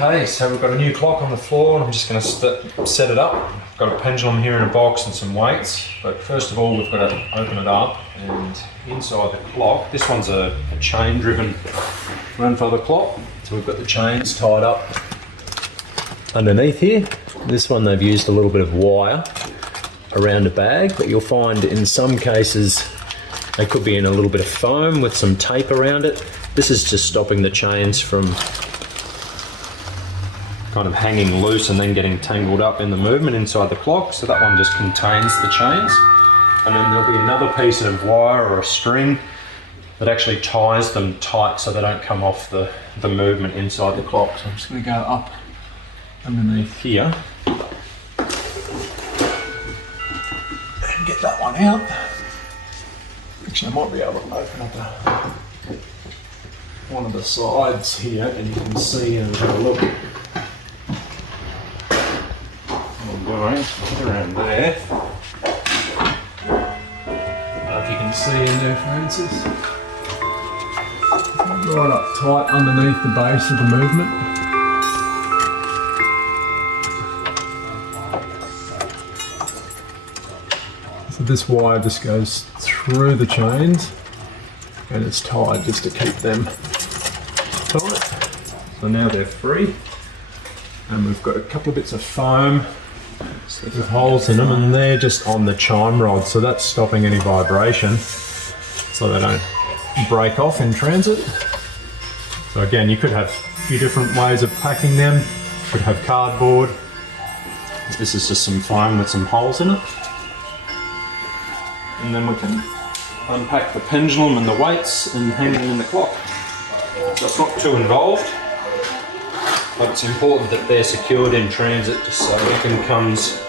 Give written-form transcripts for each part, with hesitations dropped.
Okay, so we've got a new clock on the floor. I'm just going to set it up. I've got a pendulum here in a box and some weights, but first of all we've got to open it up, and inside the clock, this one's a chain driven grandfather clock, so we've got the chains tied up underneath here. This one they've used a little bit of wire around a bag, but you'll find in some cases they could be in a little bit of foam with some tape around it. This is just stopping the chains from kind of hanging loose and then getting tangled up in the movement inside the clock. So that one just contains the chains. And then there'll be another piece of wire or a string that actually ties them tight so they don't come off the movement inside the clock. So I'm just going to go up underneath here and get that one out. Actually, I might be able to open up one of the sides here and you can see and have a look. Around there. I don't know if you can see in there, Francis. Right up tight underneath the base of the movement. So this wire just goes through the chains and it's tied just to keep them tight. So now they're free, and we've got a couple of bits of foam with holes in them, and they're just on the chime rod, so that's stopping any vibration so they don't break off in transit. So again, you could have a few different ways of packing them. You could have cardboard. This is just some foam with some holes in it. And then we can unpack the pendulum and the weights and hang them in the clock. So it's not too involved, but it's important that they're secured in transit just so nothing comes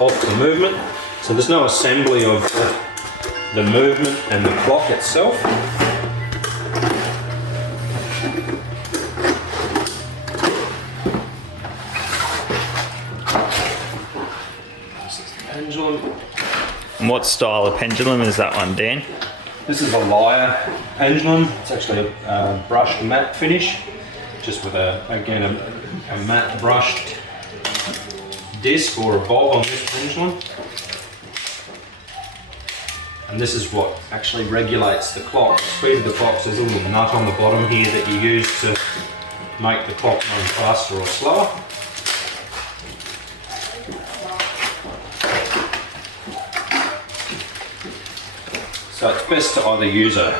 off the movement. So there's no assembly of the movement and the clock itself. This is the pendulum. And what style of pendulum is that one, Dan? This is a lyre pendulum. It's actually a brushed matte finish, just with a matte brushed disc or a bob on this pendulum. And this is what actually regulates the clock. The speed of the clock. There's a little nut on the bottom here that you use to make the clock run faster or slower. So it's best to either use a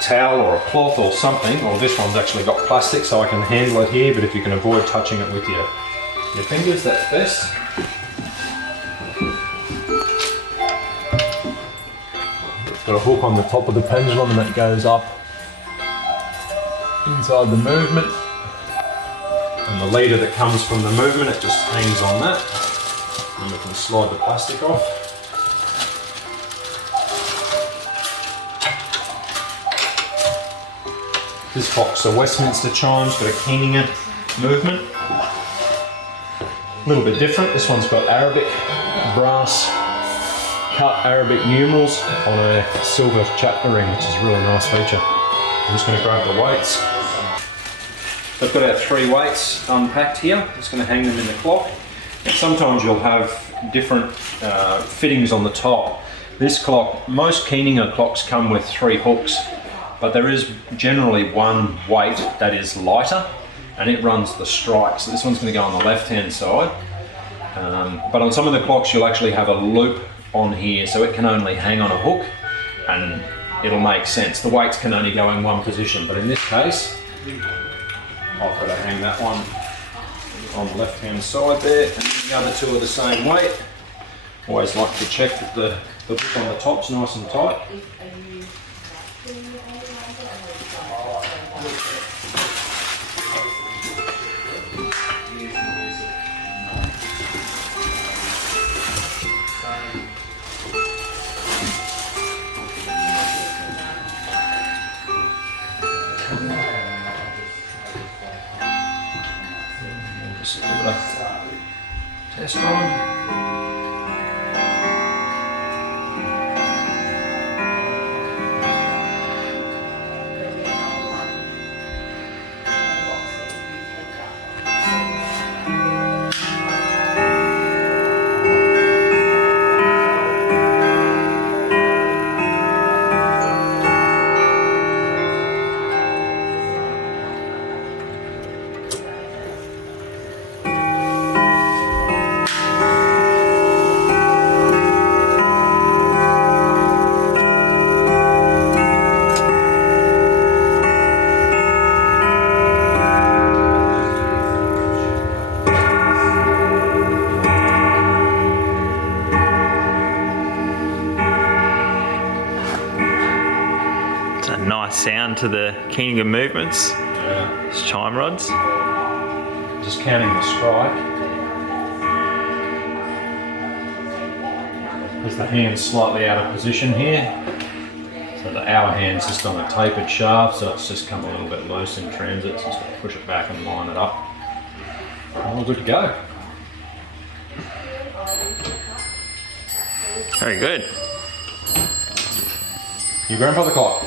towel or a cloth or something, or this one's actually got plastic so I can handle it here, but if you can avoid touching it with your fingers, that's best. It's got a hook on the top of the pendulum and that goes up inside the movement. And the leader that comes from the movement, it just hangs on that. And we can slide the plastic off. This clock's a Westminster chimes, got a Keeninga movement. A little bit different. This one's got Arabic brass cut Arabic numerals on a silver chapter ring, which is a really nice feature. I'm just going to grab the weights. So I've got our 3 weights unpacked here. I'm just going to hang them in the clock. And sometimes you'll have different fittings on the top. This clock, most Keeninga clocks come with 3 hooks. But there is generally one weight that is lighter and it runs the strike. So this one's going to go on the left hand side. But on some of the clocks you'll actually have a loop on here, so it can only hang on a hook and it'll make sense. The weights can only go in one position, but in this case I've got to hang that one on the left hand side there, and the other 2 are the same weight. Always like to check that the hook on the top's nice and tight. Just give it a test run. nice sound to the Keenigan movements. Yeah. It's chime rods. Just counting the strike. There's the hand slightly out of position here. So the hour hand's just on a tapered shaft, so it's just come a little bit loose in transit, so just got to push it back and line it up. All good to go. Very good. Your grandfather clock.